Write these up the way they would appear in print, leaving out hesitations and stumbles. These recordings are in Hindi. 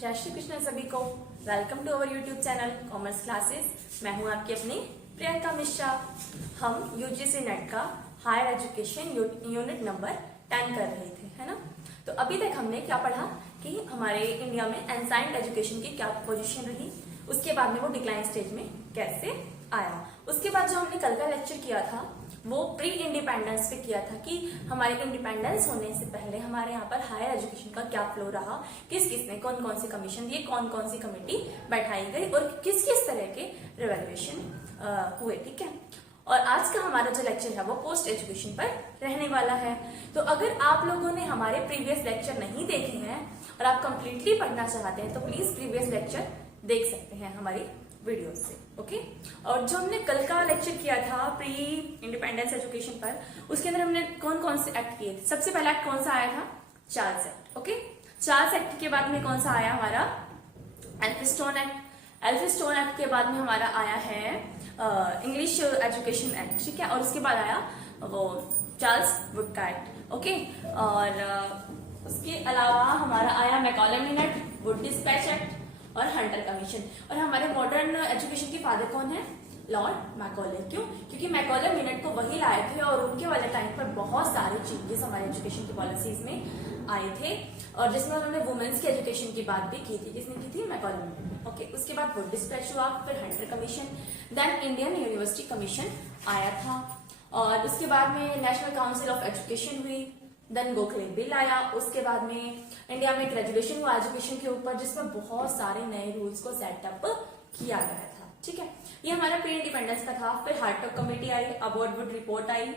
जय श्री कृष्ण सभी को। Welcome to our YouTube channel commerce classes. मैं हूं आपकी अपनी प्रियंका मिश्रा। हम यूजीसी नेट का हायर एजुकेशन यूनिट नंबर 10 कर रहे थे, है ना। तो अभी तक हमने क्या पढ़ा कि हमारे इंडिया में एनसाइंड एजुकेशन की क्या पोजीशन रही, उसके बाद में वो डिक्लाइन स्टेज में कैसे आया। उसके बाद जो हमने कल का लेक्चर किया था वो प्री इंडिपेंडेंस पे किया था कि हमारे इंडिपेंडेंस होने से पहले हमारे यहाँ पर हायर एजुकेशन का क्या फ्लो रहा, किस किस ने कौन कौन से कमीशन दिए, कौन कौन सी कमेटी बैठाई गई और किस किस तरह के रिवैल्यूएशन हुए। ठीक है। और आज का हमारा जो लेक्चर है वो पोस्ट एजुकेशन पर रहने वाला है। तो अगर आप लोगों ने हमारे प्रीवियस लेक्चर नहीं देखे हैं और आप कंप्लीटली पढ़ना चाहते हैं तो प्लीज प्रीवियस लेक्चर देख सकते हैं हमारी वीडियो से। ओके। और जो हमने कल का लेक्चर किया था प्री इंडिपेंडेंस एजुकेशन पर, उसके अंदर हमने कौन कौन से एक्ट किए थे। सबसे पहला एक्ट कौन सा आया था? Charles act. Okay. Charles act के बाद में कौन सा आया हमारा? Elphinstone act. एल्फिस्टोन एक्ट के बाद में हमारा आया है इंग्लिश एजुकेशन एक्ट। ठीक है। और उसके बाद आया वो चार्ल्स वुड का एक्ट। ओके। और उसके अलावा हमारा आया मैकॉलम एक्ट, वुड डिस्पैच एक्ट और हंटर कमीशन। और हमारे मॉडर्न एजुकेशन के फादर कौन है? Lord Macaulay. क्यों? क्योंकि मैकॉले मिनट को वही लाए थे और उनके वाले टाइम पर बहुत सारे चेंजेस हमारे एजुकेशन की पॉलिसीज में आए थे और जिसमें उन्होंने वुमेन्स की एजुकेशन की बात भी की थी। जिसने की थी? Macaulay minute. ओके। उसके बाद वुड डिस्पैच हुआ, फिर Hunter commission, then Indian university commission आया था और उसके बाद में नेशनल काउंसिल ऑफ एजुकेशन हुई, देन गोखले बिल आया। उसके बाद में इंडिया में एक रेजुलेशन हुआ एजुकेशन के ऊपर जिसमें बहुत सारे नए रूल्स को सेटअप किया गया था। ठीक है। ये हमारा प्री इंडिपेंडेंस का था। फिर हार्टॉग कमेटी आई, अबॉर्ड वुड रिपोर्ट आई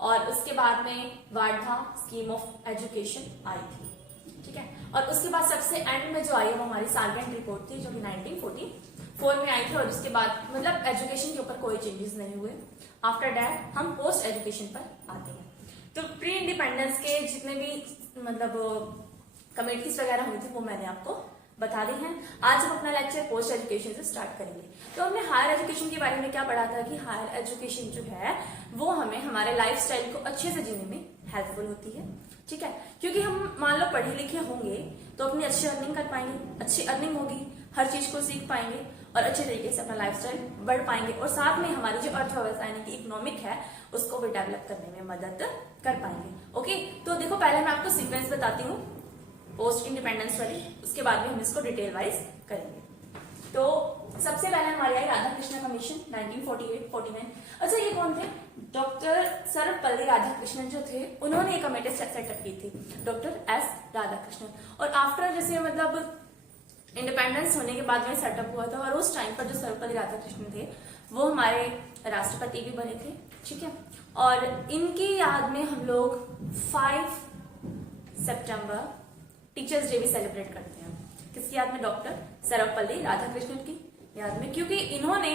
और उसके बाद में Wardha scheme of education I थी। ठीक है। और उसके बाद सबसे एंड में जो आई वो हमारी सार्वेंट रिपोर्ट थी जो कि 1944 में आई थी और उसके बाद मतलब एजुकेशन के ऊपर कोई चेंजेस नहीं हुए। आफ्टर दैट हम पोस्ट एजुकेशन पर आते हैं। तो प्री इंडिपेंडेंस के जितने भी मतलब कमेटीज वगैरह हुई थी वो मैंने आपको बता दी हैं। आज हम अपना लेक्चर पोस्ट एजुकेशन से स्टार्ट करेंगे। तो हमने हायर एजुकेशन के बारे में क्या पढ़ा था कि हायर एजुकेशन जो है वो हमें हमारे लाइफस्टाइल को अच्छे से जीने में हेल्पफुल होती है। ठीक है। क्योंकि हम मान लो पढ़े लिखे होंगे तो अपनी अच्छी अर्निंग कर पाएंगे, अच्छी अर्निंग होगी, हर चीज को सीख पाएंगे और अच्छे तरीके से अपना लाइफस्टाइल बढ़ पाएंगे और साथ में हमारी जो अर्थव्यवस्था यानी कि इकोनॉमिक है उसको भी डेवलप करने में मदद कर पाएंगे। ओके। तो देखो पहले मैं आपको सीक्वेंस बताती हूँ पोस्ट इंडिपेंडेंस वाली, उसके बाद में हम इसको डिटेल वाइज करेंगे। तो सबसे पहले हमारी आई राधा कृष्ण कमीशन 1948-49। अच्छा ये कौन थे? डॉक्टर सर्वपल्ली राधाकृष्णन जो थे उन्होंने ये कमेटी सेटअप की थी, डॉक्टर एस राधाकृष्णन। और आफ्टर जैसे मतलब इंडिपेंडेंस होने के बाद में सेटअप हुआ था और उस टाइम पर जो सर्वपल्ली राधाकृष्णन थे वो हमारे राष्ट्रपति भी बने थे। ठीक है। और इनकी याद में हम लोग 5 सितंबर टीचर्स डे भी सेलिब्रेट करते हैं। किसकी याद में? डॉक्टर सर्वपल्ली राधाकृष्णन की याद में, क्योंकि इन्होंने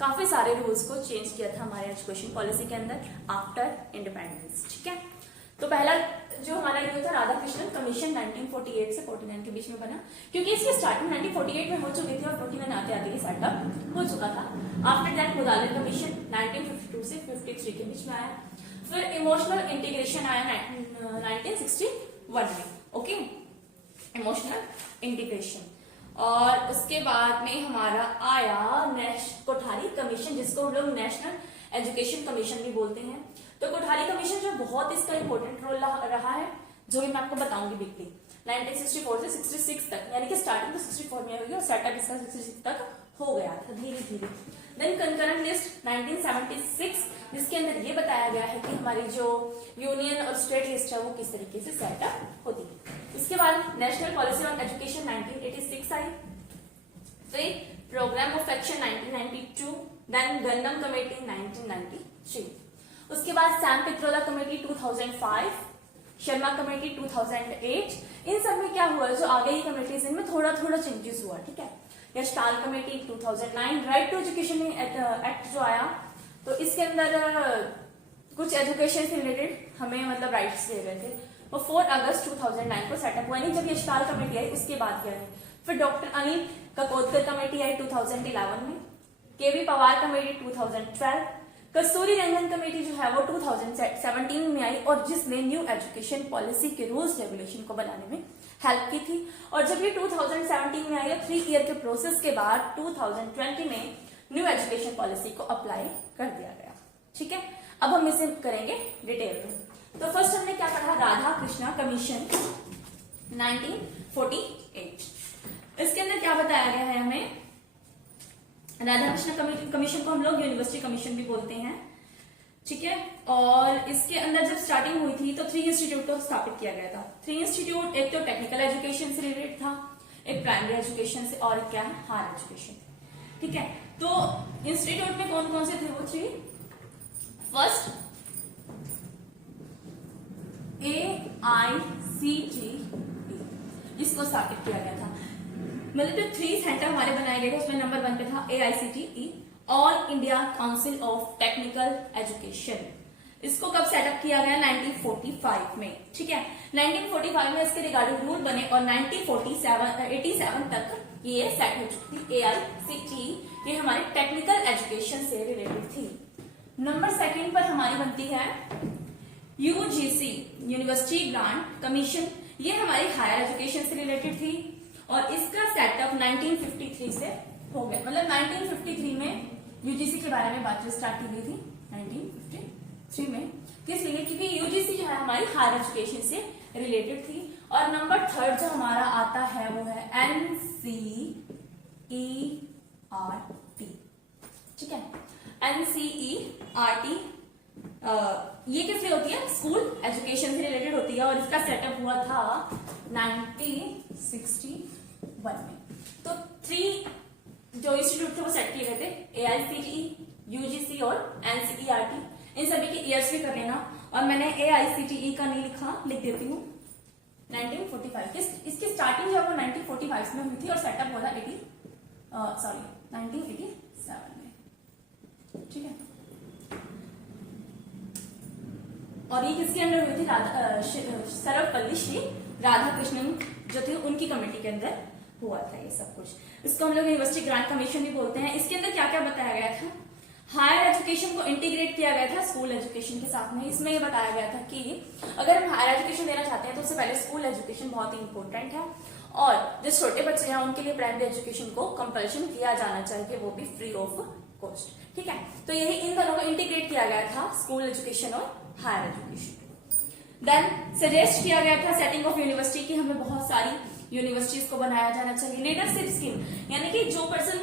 काफी सारे रूल्स को चेंज किया था हमारे एजुकेशन पॉलिसी के अंदर आफ्टर इंडिपेंडेंस। ठीक है। तो पहला जो हमारा ये था राधाकृष्णन कमीशन 1948 से 49 के बीच में बना, क्योंकि इसकी स्टार्टिंग 1948 में हो चुकी थी और 49 आते आते ये सेटअप हो चुका था। आफ्टर दैट मुदालिर कमीशन 1952 से 53 के बीच में आया। फिर इमोशनल इंटीग्रेशन आया 1961 में। ओके। Emotional integration. और उसके बाद में हमारा आया कोठारी कमीशन जिसको हम लोग नेशनल एजुकेशन कमीशन भी बोलते हैं। तो कोठारी कमीशन जो बहुत इसका इंपॉर्टेंट रोल रहा है जो भी मैं आपको बताऊंगी बिल्कुल 1964 से 66 तक, यानी कि स्टार्टिंग तो 64 में हुई और सेटअप इसका 66 तक हो गया था धीरे धीरे। देन कंकरेंट लिस्ट 1976 जिसके अंदर ये बताया गया है कि हमारी जो यूनियन और स्टेट लिस्ट है वो किस तरीके से सेटअप होती है। उसके बाद नेशनल पॉलिसी ऑन एजुकेशन 1986 आई, फिर प्रोग्राम ऑफ एक्शन 1992, देन गंदम कमेटी 1993। उसके बाद Sam Pitroda committee 2005, Sharma committee 2008। इन सब में क्या हुआ जो आगे ही कमेटीज इनमें थोड़ा थोड़ा चेंजेस हुआ। ठीक है। Yashpal committee 2009, right to education act जो आया तो इसके अंदर कुछ एजुकेशन से रिलेटेड हमें मतलब राइट्स दे रहे थे। वो 4 अगस्त 2009 को सेटअप हुआ, नहीं जब यशपाल कमेटी आई उसके बाद क्या है। फिर डॉक्टर अनिल ककोदकर कमेटी आई 2011 में, केवी पवार कमेटी 2012, कस्तूरी रंगन कमेटी जो है वो 2017 में आई और जिसने न्यू एजुकेशन पॉलिसी के रूल्स रेगुलेशन को बनाने में हेल्प की थी। और जब ये 2017 में आई और 3 ईयर के प्रोसेस के बाद 2020 में न्यू एजुकेशन पॉलिसी को अप्लाई कर दिया गया। ठीक है, अब हम इसे करेंगे डिटेल में। तो फर्स्ट हमने क्या पढ़ा, राधा कृष्णा कमीशन 1948। इसके अंदर क्या बताया गया है हमें, राधा कृष्णा कमीशन को हम लोग यूनिवर्सिटी कमीशन भी बोलते हैं। ठीक है, और इसके अंदर जब स्टार्टिंग हुई थी तो 3 इंस्टीट्यूट को स्थापित किया गया था। 3 इंस्टीट्यूट, एक तो टेक्निकल एजुकेशन से रिलेटेड था, एक प्राइमरी एजुकेशन से और क्या है हायर एजुकेशन। ठीक है, तो इंस्टीट्यूट में कौन कौन से थे वो 3। फर्स्ट AICTE, जिसको स्थापित किया गया था। मतलब जो 3 सेंटर हमारे बनाए गए थे उसमें नंबर 1 पे था AICTE, all India council of technical education. इसको कब सेटअप किया गया, 1945 में। ठीक है, 1945 में इसके रिगार्डिंग रूल बने और 1987 तक ये सेट हो चुकी थी। AICTE ये हमारे टेक्निकल एजुकेशन से रिलेटेड थी। नंबर 2 पर हमारी बनती है UGC, यूनिवर्सिटी ग्रांट कमीशन। ये हमारी हायर एजुकेशन से रिलेटेड थी और इसका सेटअप 1953 से हो गया। मतलब 1953 में यूजीसी के बारे में बातचीत स्टार्ट की गई थी 1953 में। किस लिए, क्योंकि यूजीसी जो है हमारी हायर एजुकेशन से रिलेटेड थी। और नंबर 3 जो हमारा आता है वो है NCERT। ठीक है, NCERT ये किस लिए होती है, स्कूल एजुकेशन से रिलेटेड होती है और इसका सेटअप हुआ था 1961 में। तो 3 जो इंस्टीट्यूट थे वो सेट किए गए थे, AICTE, UGC और NCERT। इन सभी के ईयर्स भी कर लेना। और मैंने AICTE का नहीं लिखा, लिख देती हूँ 1945। इसकी स्टार्टिंग जो है वो 1945 में हुई थी और सेटअप हुआ था 1987 में। ठीक है, और ये किसके अंदर हुई थी, सर्वपल्ली श्री राधाकृष्णन जो थे उनकी कमेटी के अंदर हुआ था ये सब कुछ। इसको हम लोग यूनिवर्सिटी ग्रांट कमीशन भी बोलते हैं। इसके अंदर क्या क्या बताया गया था, हायर एजुकेशन को इंटीग्रेट किया गया था स्कूल एजुकेशन के साथ में। इसमें ये बताया गया था कि अगर हम हायर एजुकेशन देना चाहते हैं तो उससे पहले स्कूल एजुकेशन बहुत ही इंपॉर्टेंट है और जो छोटे बच्चे हैं उनके लिए प्राइमरी एजुकेशन को कंपल्शन किया जाना चाहिए, वो भी फ्री ऑफ कॉस्ट। ठीक है, तो यही इन दोनों को इंटीग्रेट किया गया था, स्कूल एजुकेशन और हायर एजुकेशन। देन सजेस्ट किया गया था सेटिंग ऑफ यूनिवर्सिटी की, हमें बहुत सारी यूनिवर्सिटीज को बनाया जाना चाहिए। लीडरशिप स्किल, यानी कि जो पर्सन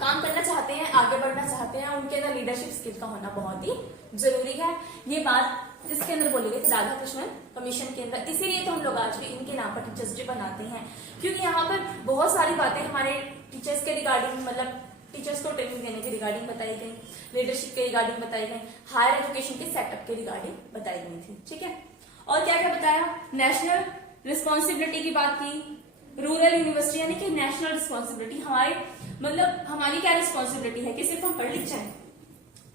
काम करना चाहते हैं, आगे बढ़ना चाहते हैं, उनके अंदर लीडरशिप स्किल का होना बहुत ही जरूरी है। ये बात इसके अंदर बोली गई राधाकृष्णन कमीशन के अंदर। इसीलिए तो हम लोग आज भी इनके नाम पर टीचर्स डे बनाते हैं, क्योंकि यहाँ पर बहुत सारी बातें हमारे टीचर्स के रिगार्डिंग, मतलब टीचर्स को ट्रेनिंग देने के रिगार्डिंग बताई गई, लीडरशिप के रिगार्डिंग बताई गई, हायर एजुकेशन के सेटअप के रिगार्डिंग बताई गई थी। ठीक है, और क्या क्या बताया, नेशनल रिस्पॉन्सिबिलिटी की बात की, रूरल यूनिवर्सिटी यानी कि नेशनल रिस्पॉन्सिबिलिटी, हमारे मतलब हमारी क्या रिस्पॉन्सिबिलिटी है कि सिर्फ हम पढ़ लिख जाए,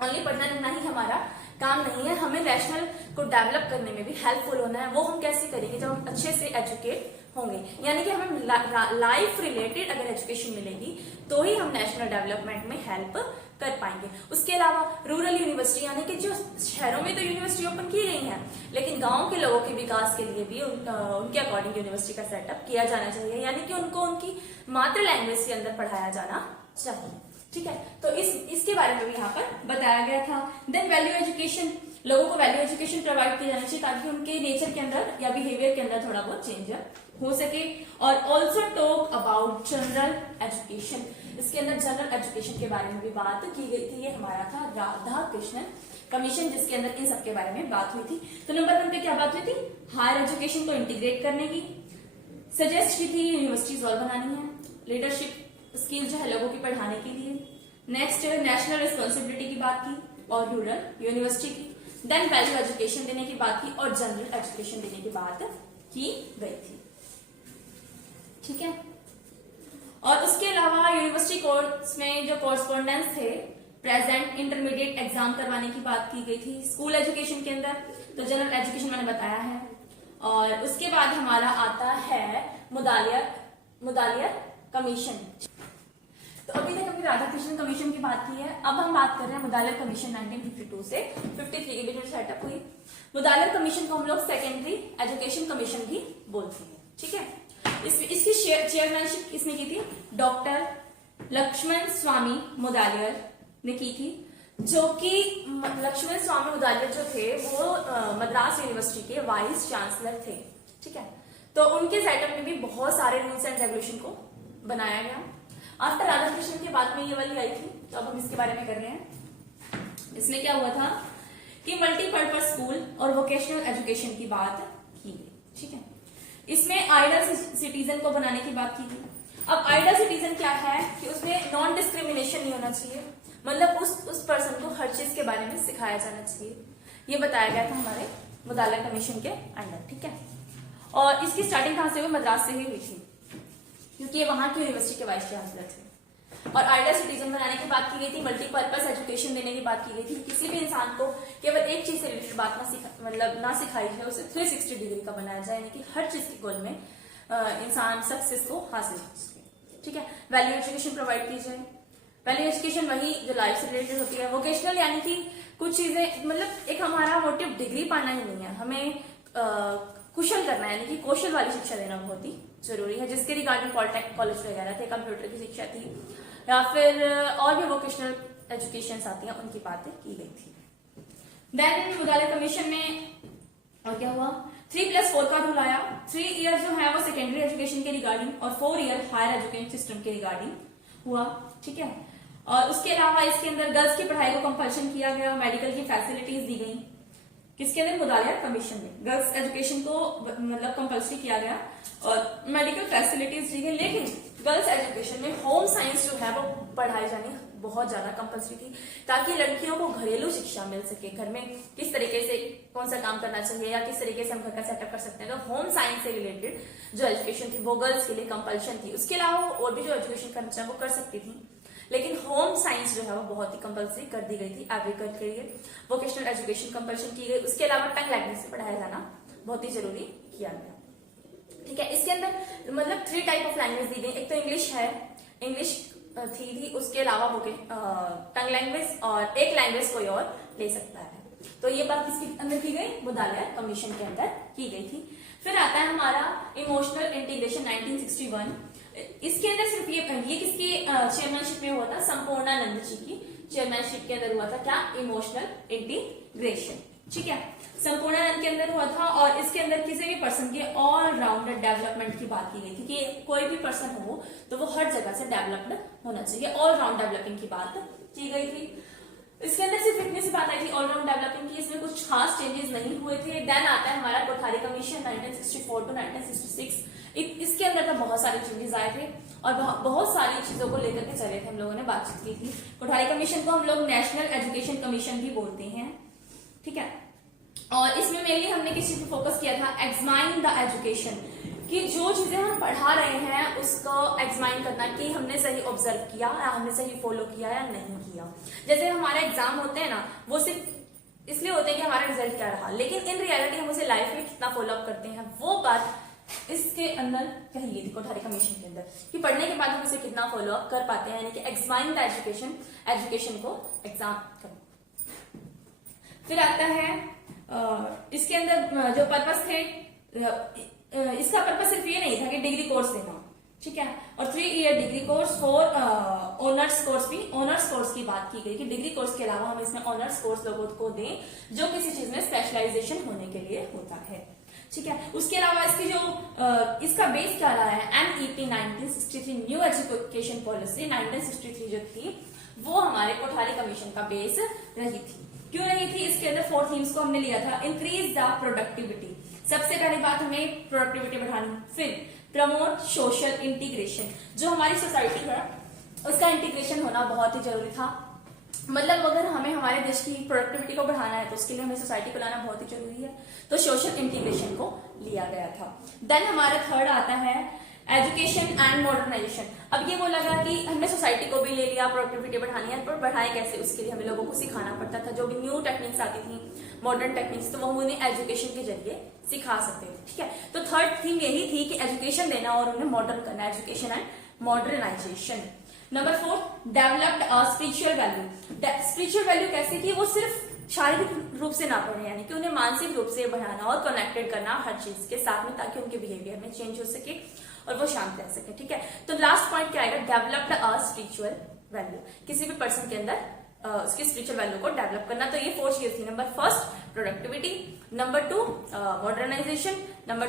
ओनली पढ़ना लिखना ही हमारा काम नहीं है, हमें नेशनल को डेवलप करने में भी हेल्पफुल होना है। वो हम कैसे करेंगे, जब हम अच्छे से एजुकेट होंगे, यानी कि हमें लाइफ रिलेटेड अगर एजुकेशन मिलेगी तो ही हम नेशनल डेवलपमेंट में हेल्प कर पाएंगे। उसके अलावा रूरल यूनिवर्सिटी यानी कि जो शहरों में तो यूनिवर्सिटी ओपन की गई है, लेकिन गांव के लोगों के विकास के लिए भी उनके अकॉर्डिंग यूनिवर्सिटी का सेटअप किया जाना चाहिए, यानी कि उनको उनकी मातृ लैंग्वेज के अंदर पढ़ाया जाना चाहिए। ठीक है, तो इसके बारे में भी यहाँ पर बताया गया था। देन वैल्यू एजुकेशन, लोगों को वैल्यू एजुकेशन प्रोवाइड किया जाना चाहिए ताकि उनके नेचर के अंदर या बिहेवियर के अंदर थोड़ा बहुत चेंज हो सके। और also talk about general education, इसके अंदर जनरल एजुकेशन के बारे में भी बात की गई थी। ये हमारा था राधा कृष्णन कमीशन, जिसके अंदर इन सब के बारे में बात हुई थी। तो नंबर 1 पे क्या बात हुई थी, हायर एजुकेशन को इंटीग्रेट करने की, सजेस्ट की थी यूनिवर्सिटीज और बनानी है, लीडरशिप स्किल जो है लोगों की पढ़ाने के लिए, नेक्स्ट नेशनल रिस्पॉन्सिबिलिटी की बात की और रूरल यूनिवर्सिटी की, देन वैल्यू एजुकेशन देने की बात की और जनरल एजुकेशन देने की बात की गई थी। ठीक है, और उसके अलावा यूनिवर्सिटी कोर्स में जो कॉरस्पॉन्डेंस थे, प्रेजेंट इंटरमीडिएट एग्जाम करवाने की बात की गई थी स्कूल एजुकेशन के अंदर। तो जनरल एजुकेशन मैंने बताया है। और उसके बाद हमारा आता है मुदालियर कमीशन। तो अभी तक हमने राधा कृष्ण कमीशन की बात की है। अब हम बात कर रहे हैं मुदालिर कमीशन 1952 से 53 के बीच में सेटअप हुई। मुदालिर कमीशन को हम लोग सेकेंडरी एजुकेशन कमीशन भी बोलते हैं, ठीक है। इसकी चेयरमैनशिप किसने की थी? डॉक्टर लक्ष्मण स्वामी मुदालियर ने की थी, जो कि लक्ष्मण स्वामी मुदालियर जो थे वो मद्रास यूनिवर्सिटी के वाइस चांसलर थे, ठीक है। तो उनके सेटअप में भी बहुत सारे रूल्स एंड रेगुलेशन को बनाया गया। आफ्टर राधा कृष्ण के बाद में ये वाली आई थी, तो अब हम इसके बारे में कर रहे हैं। इसमें क्या हुआ था कि मल्टीपर्पज स्कूल और वोकेशनल एजुकेशन की बात की गई, ठीक है। इसमें आइडल सिटीजन को बनाने की बात की गई। अब आइडल सिटीजन क्या है कि उसमें नॉन डिस्क्रिमिनेशन नहीं होना चाहिए, मतलब उस पर्सन को हर चीज के बारे में सिखाया जाना चाहिए। ये बताया गया था हमारे मुदालिर कमीशन के अंडर, ठीक है। और इसकी स्टार्टिंग कहां से हुई? मद्रास से ही हुई थी, क्योंकि ये वहां की यूनिवर्सिटी के वाइस चांसलर थे। और आइडल सिटीजन बनाने की बात की गई थी, मल्टीपर्पज एजुकेशन देने की बात की गई थी। किसी भी इंसान को केवल एक चीज से रिलेटेड बात ना सिखाई है, उसे 360 डिग्री का बनाया जाए, यानी कि हर चीज के गोल में इंसान सक्सेस को हासिल कर सके, ठीक है। वैल्यू एजुकेशन प्रोवाइड की जाए। वैल्यू एजुकेशन वही जो लाइफ से रिलेटेड होती है। वोकेशनल यानी कि कुछ चीजें, मतलब एक हमारा मोटिव डिग्री पाना ही नहीं है, हमें कुशल करना है, यानी कि कौशल वाली शिक्षा देना बहुत ही जरूरी है, जिसके रिगार्डिंग पॉलिटेक्निक कॉलेज वगैरह थे, कंप्यूटर की शिक्षा थी, या फिर और भी वोकेशनल एजुकेशन आती हैं, उनकी बातें की गई थी। देन मुदालिर कमीशन में और क्या हुआ? 3+4 का रूल आया। 3 ईयर जो है वो सेकेंडरी एजुकेशन के रिगार्डिंग और 4 ईयर हायर एजुकेशन सिस्टम के रिगार्डिंग हुआ, ठीक है। और उसके अलावा इसके अंदर गर्ल्स की पढ़ाई को कंपल्शन किया गया, मेडिकल की फैसिलिटीज दी गई। किसके अंदर? मुदालिर कमीशन में गर्ल्स एजुकेशन को मतलब कंपल्सरी किया गया और मेडिकल फैसिलिटीज दी गई। लेकिन गर्ल्स एजुकेशन में होम साइंस जो है वो पढ़ाई जानी बहुत ज्यादा कंपल्सरी थी, ताकि लड़कियों को घरेलू शिक्षा मिल सके, घर में किस तरीके से कौन सा काम करना चाहिए या किस तरीके से हम घर का सेटअप कर सकते हैं। तो होम साइंस से रिलेटेड जो एजुकेशन थी वो गर्ल्स के लिए कंपल्शन थी। उसके अलावा और भी जो एजुकेशन करना चाहे वो कर सकती थी, लेकिन होम साइंस जो है वो बहुत ही कंपल्सरी कर दी गई थी एग्रीकल्चर के लिए। वोकेशनल एजुकेशन कंपल्शन की गई। उसके अलावा टंग लैंग्वेज से पढ़ाया जाना बहुत ही जरूरी किया गया, ठीक है। इसके अंदर मतलब 3 टाइप ऑफ लैंग्वेज दी गई। एक तो इंग्लिश है, इंग्लिश थी, उसके अलावा टंग लैंग्वेज और एक लैंग्वेज कोई और ले सकता है। तो ये बात किसके अंदर की गई? मुदालिर कमीशन के अंदर की गई थी। फिर आता है हमारा इमोशनल इंटीग्रेशन 1961। इसके अंदर सिर्फ ये किसकी चेयरमैनशिप में हुआ था? संपूर्णानंद जी की चेयरमैनशिप के अंदर हुआ था। क्या? इमोशनल इंटीग्रेशन, ठीक है। संपूर्णानंद के अंदर हुआ था और इसके अंदर किसी भी पर्सन के ऑल राउंडर डेवलपमेंट की बात की गई थी कि कोई भी पर्सन हो तो वो हर जगह से डेवलप्ड होना चाहिए, ऑल राउंड डेवलपिंग की बात की गई थी। इसके अंदर सिर्फ इतनी सी बात आई थी ऑलराउंड डेवलपिंग की, इसमें कुछ खास चेंजेस नहीं हुए थे। देन आता है हमारा कोठारी कमीशन 1964 टू 1966। इसके अंदर तो बहुत सारे चेंजेस आए थे और बहुत सारी चीजों को लेकर के चले थे, हम लोगों ने बातचीत की थी। कोठारी कमीशन को हम लोग नेशनल एजुकेशन कमीशन भी बोलते हैं, ठीक है। और इसमें मेनली हमने किस चीज पर फोकस किया था? एग्जामाइन द एजुकेशन, कि जो चीजें हम पढ़ा रहे हैं उसको एग्जामाइन करना कि हमने सही ऑब्जर्व किया या हमने सही फॉलो किया या नहीं किया। जैसे हमारे एग्जाम होते हैं ना, वो सिर्फ इसलिए होते हैं कि हमारा रिजल्ट क्या रहा, लेकिन इन रियलिटी हम उसे लाइफ में कितना फॉलो अप करते हैं, वो बात इसके अंदर कही गई थी कोठारी कमीशन के अंदर, कि पढ़ने के बाद हम उसे कितना फॉलो अप कर पाते हैं, यानी कि एग्जामाइन द एजुकेशन को एग्जाम कर। फिर आता है इसके अंदर जो पर्पस थे, इसका पर्पस सिर्फ ये नहीं था कि डिग्री कोर्स देना, ठीक है। और 3 year degree course, 4 honours course भी, ऑनर्स कोर्स की बात की गई कि डिग्री कोर्स के अलावा हम इसमें ऑनर्स कोर्स लोगों को दें जो किसी चीज में स्पेशलाइजेशन होने के लिए होता है, ठीक है। उसके अलावा इसकी जो इसका बेस क्या रहा है? NEP 1963 न्यू एजुकेशन पॉलिसी 1963 जो थी वो हमारे कोठारी कमीशन का बेस रही थी। क्यों रही थी? इसके अंदर 4 थीम्स को हमने लिया था। इंक्रीज द प्रोडक्टिविटी, सबसे पहली बात हमें प्रोडक्टिविटी बढ़ानी। फिर प्रमोट सोशल इंटीग्रेशन, जो हमारी सोसाइटी है उसका इंटीग्रेशन होना बहुत ही जरूरी था। मतलब अगर हमें हमारे देश की प्रोडक्टिविटी को बढ़ाना है तो उसके लिए हमें सोसाइटी को लाना बहुत ही जरूरी है, तो सोशल इंटीग्रेशन को लिया गया था। देन हमारा थर्ड आता है एजुकेशन एंड मॉडर्नाइजेशन। अब ये बोला गया कि हमने सोसाइटी को भी ले लिया, प्रोडक्टिविटी बढ़ानी है, पर बढ़ाए कैसे? उसके लिए हमें लोगों को सिखाना पड़ता था। जो भी न्यू टेक्निक्स आती थी, मॉडर्न टेक्निक्स, तो वो उन्हें एजुकेशन के जरिए सिखा सकते थे, ठीक है। तो थर्ड थीम यही थी कि एजुकेशन देना और उन्हें मॉडर्न करना, education and modernisation. Number 4 developed spiritual value. Spiritual value कैसे कि वो सिर्फ शारीरिक रूप से ना पढ़े, यानी कि उन्हें मानसिक रूप से बढ़ाना और कनेक्टेड करना हर चीज के साथ में, ताकि उनके बिहेवियर में चेंज हो सके और वो शांत रह सके। ठीक है, तो लास्ट पॉइंट क्या आएगा, डेवलप्ड स्पिरिचुअल वैल्यू, किसी भी पर्सन के अंदर उसकी स्पिरिचुअल वैल्यू को डेवलप करना। तो ये 4 चीज थी। Number 1 productivity, number 2 modernisation, number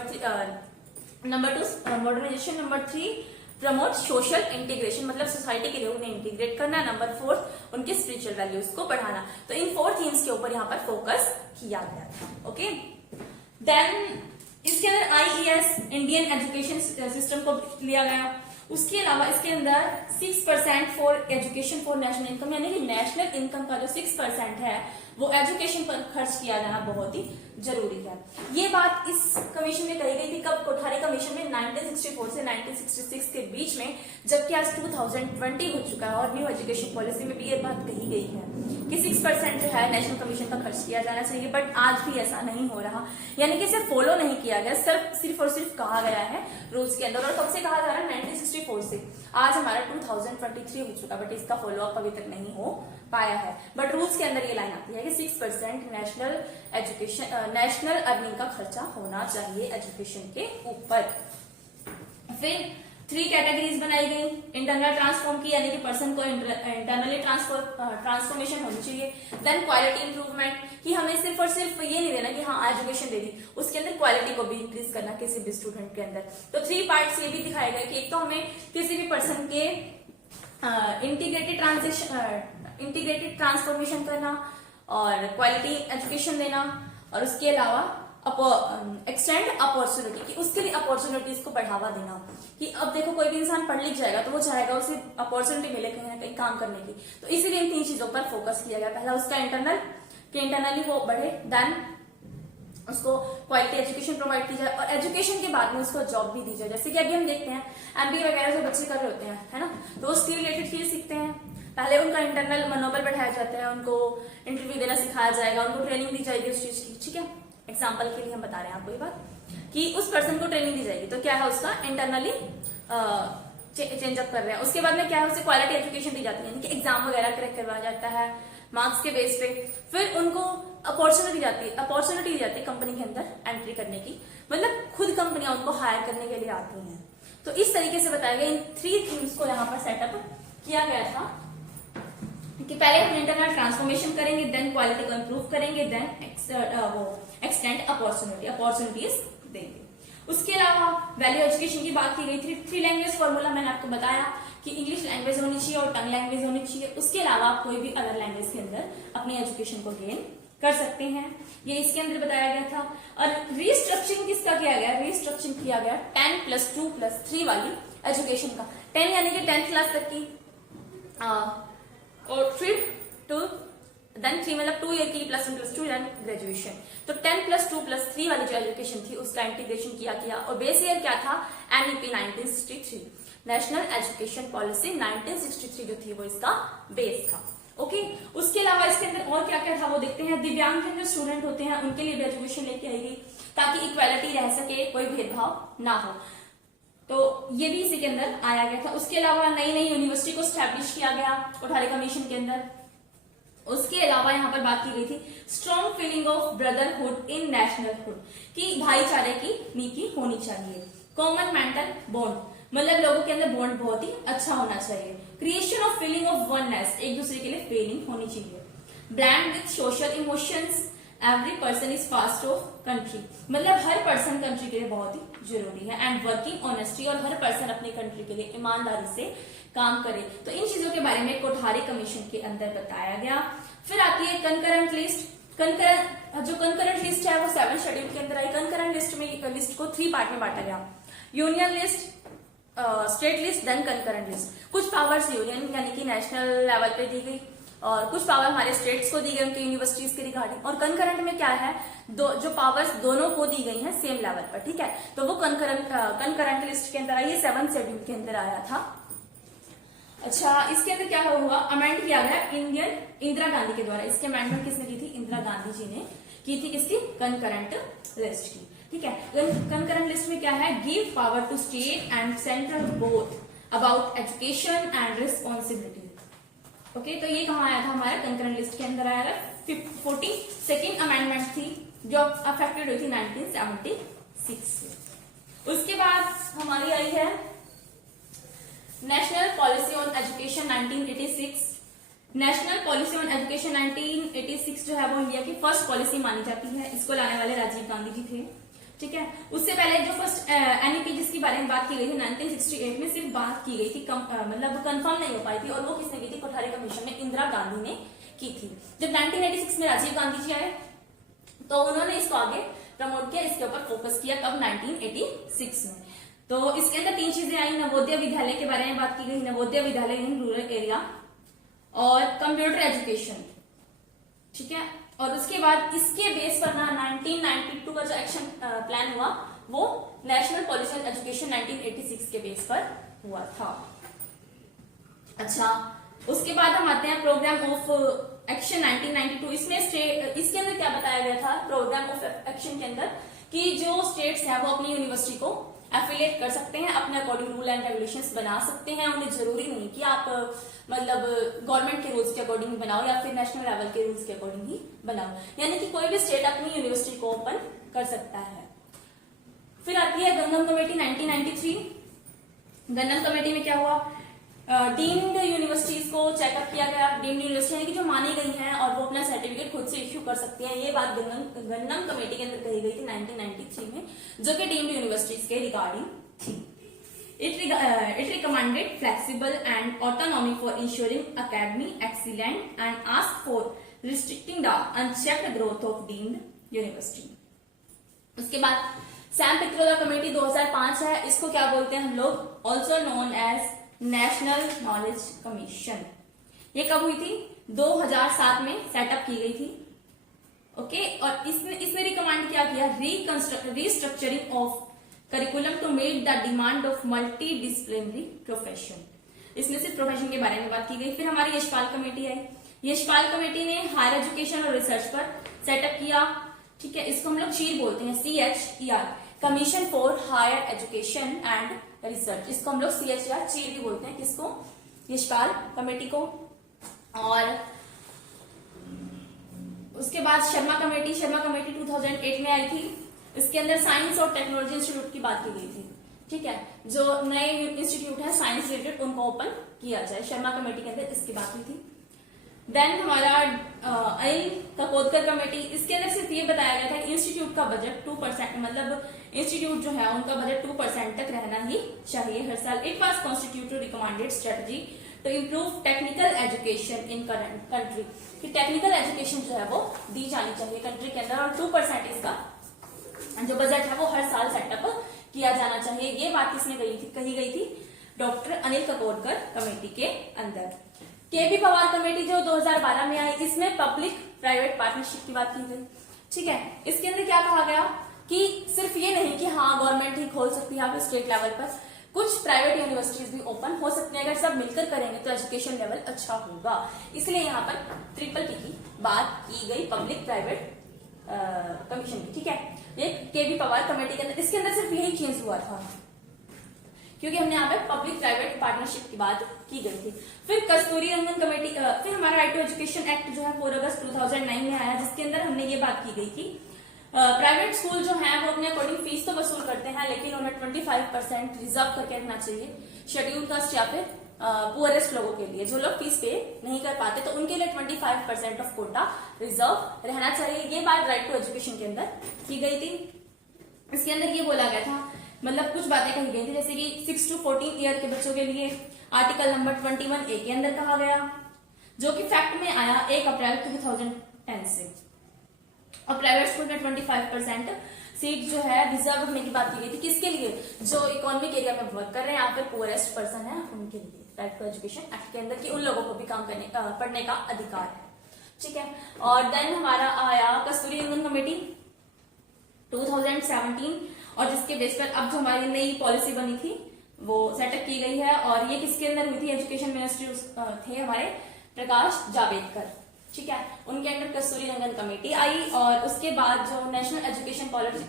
3 promote social integration, मतलब सोसाइटी के लोग उन्हें इंटीग्रेट करना। नंबर 4 उनके स्पिरिचुअल वैल्यूज को बढ़ाना। तो इन 4 थीम्स के ऊपर यहाँ पर फोकस किया गया था। ओके, देन इसके अंदर IES इंडियन एजुकेशन सिस्टम को लिया गया। उसके अलावा इसके अंदर 6% for education for national income, यानी कि नेशनल इनकम का जो 6% है वो एजुकेशन पर खर्च किया जाना बहुत ही जरूरी है। ये बात इस कमीशन में कही गई थी, कब, कोठारी कमीशन में 1964 से 1966 के बीच में, जबकि आज 2020 हो चुका है और न्यू एजुकेशन पॉलिसी में भी ये बात कही गई है कि 6% जो है नेशनल कमीशन का खर्च किया जाना चाहिए, बट आज भी ऐसा नहीं हो रहा, यानी कि इसे फॉलो नहीं किया गया, सिर्फ और सिर्फ कहा गया है रूल्स के अंदर। और कब से कहा जा रहा है, 1964 से, आज हमारा 2023 हो चुका, बट इसका फॉलो अप अभी तक नहीं हो पाया है। बट रूल्स के अंदर ये लाइन आती है कि 6% नेशनल अर्निंग का खर्चा होना चाहिए एजुकेशन के ऊपर। फिर 3 कैटेगरीज बनाई गई इंटरनल ट्रांसफॉर्म की, यानी कि पर्सन को इंटरनली ट्रांसफॉर्मेशन होनी चाहिए। देन क्वालिटी इंप्रूवमेंट, कि हमें सिर्फ और सिर्फ ये नहीं देना कि हाँ एजुकेशन दे दी, उसके अंदर क्वालिटी को भी इंक्रीज करना किसी भी स्टूडेंट के अंदर। तो 3 पार्ट्स ये भी दिखाए गए कि एक तो हमें किसी भी पर्सन के इंटीग्रेटेड ट्रांसफॉर्मेशन करना और क्वालिटी एजुकेशन देना, और उसके अलावा एक्सटेंड अपॉर्चुनिटी, कि उसके लिए अपॉर्चुनिटीज को बढ़ावा देना। कि अब देखो कोई भी इंसान पढ़ लिख जाएगा तो वो चाहेगा उसे अपॉर्चुनिटी मिले कहीं ना कहीं काम करने की, तो इसीलिए इन 3 चीजों पर फोकस किया गया। पहला उसका इंटरनली वो बढ़े, देन उसको क्वालिटी एजुकेशन प्रोवाइड की जाए, और एजुकेशन के बाद में उसको जॉब भी दी जाए। जैसे कि अभी हम देखते हैं MBA वगैरह जो बच्चे कर रहे होते हैं, है ना, तो वो स्किल रिलेटेड चीज सीखते हैं। पहले उनका इंटरनल मनोबल बढ़ाया जाता है, उनको इंटरव्यू देना सिखाया जाएगा, उनको ट्रेनिंग दी जाएगी उस चीज की। ठीक है, एग्जाम्पल के लिए हम बता रहे हैं आपको ये बात कि उस पर्सन को ट्रेनिंग दी जाएगी, तो क्या है उसका इंटरनली चेंजअप कर रहे हैं। उसके बाद में क्या है, उसे क्वालिटी एजुकेशन दी जाती है, यानी कि एग्जाम वगैरह क्रैक करवाया जाता है मार्क्स के बेस पे। फिर उनको अपॉर्चुनिटी दी जाती है कंपनी के अंदर एंट्री करने की, मतलब खुद कंपनियां उनको हायर करने के लिए आती हैं। तो इस तरीके से बताया गया, इन 3 थीम्स को यहाँ पर सेटअप किया गया था कि पहले हम इंटरनल ट्रांसफॉर्मेशन करेंगे, देन क्वालिटी को इंप्रूव करेंगे, देन एक्सटेंड अपॉर्चुनिटीज देंगे। उसके अलावा वैल्यू एजुकेशन की बात की गई थी। 3 लैंग्वेज फॉर्मूला मैंने आपको बताया कि इंग्लिश लैंग्वेज होनी चाहिए और टंग लैंग्वेज होनी चाहिए। उसके अलावा आप कोई भी अदर लैंग्वेज के अंदर अपनी एजुकेशन को गेन कर सकते हैं, ये इसके अंदर बताया गया था। और रीस्ट्रक्चरिंग किसका किया गया, रीस्ट्रक्चरिंग किया गया 10+2+3 वाली एजुकेशन का। 10 यानी कि 10th क्लास तक की, और 3 मतलब 2 ईयर की, +1+2 देन ग्रेजुएशन। तो 10+2+3 वाली जो एजुकेशन थी उसका इंटीग्रेशन किया और बेस ईयर क्या था, NEP 1963, नेशनल एजुकेशन पॉलिसी 1963 जो थी वो इसका बेस था। ओके, उसके अलावा इसके अंदर और क्या क्या था वो देखते हैं। दिव्यांग जो स्टूडेंट होते हैं उनके लिए भी एजुकेशन लेके आई गई ताकि इक्वालिटी रह सके, कोई भेदभाव ना हो, तो ये भी इसी के अंदर आया गया था। उसके अलावा नई यूनिवर्सिटी को स्टैब्लिश किया गया कोठारी कमीशन के अंदर। उसके अलावा यहाँ पर बात की गई थी स्ट्रॉन्ग फीलिंग ऑफ ब्रदरहुड इन नेशनलहुड, कि भाईचारे की नीति होनी चाहिए। कॉमन मेंटल बॉन्ड, मतलब लोगों के अंदर बॉन्ड बहुत ही अच्छा होना चाहिए। Creation of feeling of oneness, एक दूसरे के लिए फीलिंग होनी चाहिए। Blend with social emotions, every person is past of country, मतलब हर पर्सन कंट्री के लिए बहुत ही जरूरी है। एंड वर्किंग ऑनेस्टी, और हर पर्सन अपनी कंट्री के लिए ईमानदारी से काम करे। तो इन चीजों के बारे में कोठारी कमीशन के अंदर बताया गया। फिर आती है कंकरेंट लिस्ट। जो कंकरेंट लिस्ट है वो 7 शेड्यूल के अंदर आई। कंकरेंट लिस्ट में लिस्ट को 3 पार्ट में बांटा गया, union list, state list, then concurrent list. कुछ पावर्स यूनियन यानी कि नेशनल लेवल पे दी गई और कुछ पावर हमारे स्टेट्स को दी गई उनकी यूनिवर्सिटीज के रिगार्डिंग। और कंकरेंट में क्या है, जो पावर्स दोनों को दी गई हैं सेम लेवल पर, ठीक है, तो वो कंकरेंट लिस्ट के अंदर आई है, 7 शेड्यूल के अंदर आया था। अच्छा, इसके अंदर क्या हुआ, अमेंड किया गया इंदिरा गांधी के द्वारा। इसके अमेंडमेंट किसने की थी, इंदिरा गांधी जी ने की थी, किसकी, कंकरेंट लिस्ट की। ठीक है, कंकरेंट लिस्ट में क्या है, give power to state and central both about education and responsibility. Okay, तो ये कहाँ आया था, हमारा कंकरेंट लिस्ट के अंदर आया था। 42nd अमेंडमेंट थी जो अफेक्टेड हुई थी 1976 से। उसके बाद हमारी आई है national policy on education 1986। National policy on education 1986 जो है वो इंडिया की फर्स्ट पॉलिसी मानी जाती है। इसको लाने वाले राजीव गांधी जी थे, ठीक है। उससे पहले जो फर्स्ट एनईपी जिसकी बारे में बात की गई थी 1968 में, सिर्फ बात की गई थी, मतलब कंफर्म नहीं हो पाई थी, और वो किसने की थी, कोठारी कमीशन में इंदिरा गांधी ने की थी। जब 1986 में राजीव गांधी जी आए तो उन्होंने इसको आगे प्रमोट किया, इसके ऊपर फोकस किया। कब, 1986 में। तो इसके अंदर 3 चीजें आई। नवोदय विद्यालय के बारे में बात की गई, Navodaya Vidyalaya in rural area, और कंप्यूटर एजुकेशन, ठीक है। और उसके बाद इसके बेस पर ना 1992 का जो एक्शन प्लान हुआ वो नेशनल पॉलिसी ऑन एजुकेशन 1986 के बेस पर हुआ था। अच्छा, उसके बाद हम आते हैं प्रोग्राम ऑफ एक्शन 1992। इसमें इसके अंदर क्या बताया गया था प्रोग्राम ऑफ एक्शन के अंदर, कि जो स्टेट्स हैं वो अपनी यूनिवर्सिटी को एफिलिएट कर सकते हैं, अपने अकॉर्डिंग रूल एंड रेगुलेशंस बना सकते हैं। उन्हें जरूरी नहीं कि आप मतलब गवर्नमेंट के रूल्स के अकॉर्डिंग बनाओ या फिर नेशनल लेवल के रूल्स के अकॉर्डिंग ही बनाओ, यानी कि कोई भी स्टेट अपनी यूनिवर्सिटी को ओपन कर सकता है। फिर आती है गंगम कमेटी 1993। गंगम कमेटी में क्या हुआ, डीम्ड यूनिवर्सिटीज को चेकअप किया गया। डीम्ड यूनिवर्सिटी यानी कि जो मानी गई हैं और वो अपना सर्टिफिकेट खुद से इश्यू कर सकती हैं, ये बात गंगम कमेटी के अंदर कही गई थी 1993 में, जो कि डीम्ड यूनिवर्सिटीज के रिगार्डिंग थी। It recommended flexible and autonomy for ensuring academic excellence and asked for restricting the unchecked growth of deemed university. उसके बाद सैम पित्रोदा कमेटी 2005 है। इसको क्या बोलते हैं हम लोग, also known as national knowledge commission. ये कब हुई थी, 2007 में सेटअप की गई थी। ओके, और इसने रिकमेंड क्या किया, restructuring of curriculum to meet the demand of multi disciplinary profession. इसमें सिर्फ प्रोफेशन के बारे में बात की गई। फिर हमारी यशपाल कमेटी आई। यशपाल कमेटी ने हायर एजुकेशन और रिसर्च पर सेटअप किया, ठीक है। इसको हम लोग चीर बोलते हैं, CHER, commission for higher education and research. इसको हम लोग CHER चीर भी बोलते हैं, किसको, यशपाल कमेटी को। और उसके बाद शर्मा कमेटी 2008 में आई थी। इसके अंदर साइंस और टेक्नोलॉजी इंस्टीट्यूट की बात की गई थी, ठीक है। जो नए इंस्टीट्यूट है साइंस रिलेटेड उनको ओपन किया जाए, शर्मा कमेटी के अंदर इसकी बात हुई थी। देन हमारा अनिल ककोदकर कमेटी, इसके अंदर सिर्फ ये बताया गया था इंस्टीट्यूट का बजट 2%, मतलब इंस्टीट्यूट जो है उनका बजट 2% तक रहना ही चाहिए हर साल। It was constituted recommended strategy to improve technical education in country, कि टेक्निकल एजुकेशन जो है वो दी जानी चाहिए कंट्री के अंदर, और 2% इसका जो बजट है वो हर साल सेटअप किया जाना चाहिए। ये बात किसने कही गई थी, डॉक्टर अनिल ककोडकर कमेटी के अंदर। केबी पवार कमेटी जो 2012 में आई, इसमें पब्लिक प्राइवेट पार्टनरशिप की बात की गई, ठीक है। इसके अंदर क्या कहा गया कि सिर्फ ये नहीं कि हाँ गवर्नमेंट ही खोल सकती है, यहाँ पे स्टेट लेवल पर कुछ प्राइवेट यूनिवर्सिटीज भी ओपन हो सकती है। अगर सब मिलकर करेंगे तो एजुकेशन लेवल अच्छा होगा, इसलिए यहाँ पर ट्रिपल P की बात की गई, पब्लिक प्राइवेट कमीशन की, ठीक है। ये केबी पवार कमेटी के अंदर, इसके अंदर सिर्फ यही चेंज हुआ था क्योंकि हमने यहाँ पे पब्लिक प्राइवेट पार्टनरशिप की बात की गई थी। फिर कस्तूरी रंगन कमेटी, फिर हमारा राइट टू एजुकेशन एक्ट जो है 4 अगस्त 2009 में आया, जिसके अंदर हमने ये बात की गई कि प्राइवेट स्कूल जो है वो अपने अकॉर्डिंग फीस तो वसूल करते हैं, लेकिन उन्हें 25% रिजर्व करके रखना चाहिए शेड्यूल कास्ट या फिर पुअरेस्ट लोगों के लिए, जो लोग फीस पे नहीं कर पाते, तो उनके लिए 25% ऑफ कोटा रिजर्व रहना चाहिए। ये बात राइट टू एजुकेशन के अंदर की गई थी। इसके अंदर ये बोला गया था, मतलब कुछ बातें कही गई थी, जैसे कि 6 to 14 ईयर के बच्चों के लिए आर्टिकल नंबर 21A के अंदर कहा गया, जो कि फैक्ट में आया 1 अप्रैल 2010 से। और प्राइवेट स्कूल में 25% सीट जो है रिजर्व रखने की बात की गई थी, किसके लिए, जो इकोनॉमिक एरिया में वर्क कर रहे हैं या फिर पुअरेस्ट पर्सन है उनके लिए, राइट टू एजुकेशन एक्ट के अंदर कि उन लोगों को भी काम करने पढ़ने का अधिकार है, ठीक है। और देन हमारा आया कस्तूरी रंगन कमेटी 2017, और जिसके बेस पर अब जो हमारी नई पॉलिसी बनी थी वो सेटअप की गई है। और ये किसके अंदर हुई थी, एजुकेशन मिनिस्ट्री थे हमारे प्रकाश जावड़ेकर, ठीक है। उनके अंडर कस्तूरी रंगन कमेटी आई और उसके बाद जो नेशनल एजुकेशन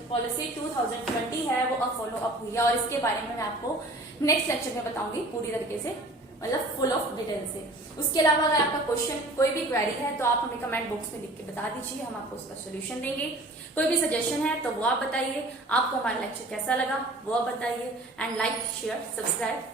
पॉलिसी 2020 है वो अब फॉलो अप हुई है और इसके बारे में मैं आपको नेक्स्ट लेक्चर में बताऊंगी पूरी तरीके से, मतलब फुल ऑफ डिटेल से। उसके अलावा अगर आपका क्वेश्चन कोई भी क्वेरी है तो आप हमें कमेंट बॉक्स में लिख के बता दीजिए, हम आपको उसका सोल्यूशन देंगे। कोई भी सजेशन है तो वो आप बताइए, आपको हमारा लेक्चर कैसा लगा वो आप बताइए, एंड लाइक शेयर सब्सक्राइब